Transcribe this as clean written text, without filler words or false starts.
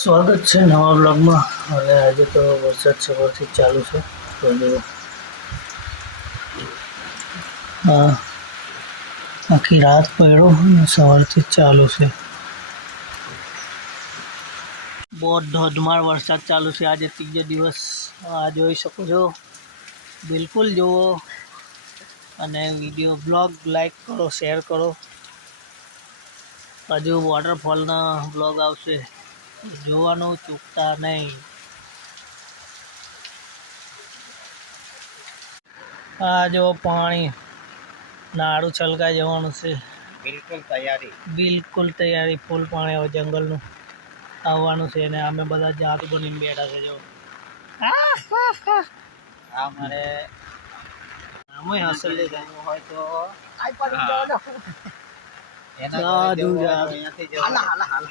સ્વાગત છે નવા બ્લોગમાં. અને આજે તો વરસાદ સવારથી ચાલુ છે. તો જો આખી રાત પડ્યો અને સવારથી ચાલુ છે. બહુ ધોધમાર વરસાદ ચાલુ છે આજે ત્રીજો દિવસ. આ જોઈ શકો છો, બિલકુલ જુઓ અને વિડીયો બ્લોગ લાઈક કરો, શેર કરો. હજુ વોટરફોલના બ્લોગ આવશે, જોવાનું ચૂકતા નહીં. આ જો પાણી નાળું છલકાઈ જવાનું છે. બિલકુલ તૈયારી ફૂલ પાણી હવે જંગલનું આવવાનું છે. અને અમે બધા જાત બનીને બેઠા છે. જો મારે આમ હસલ હોય તો હાલા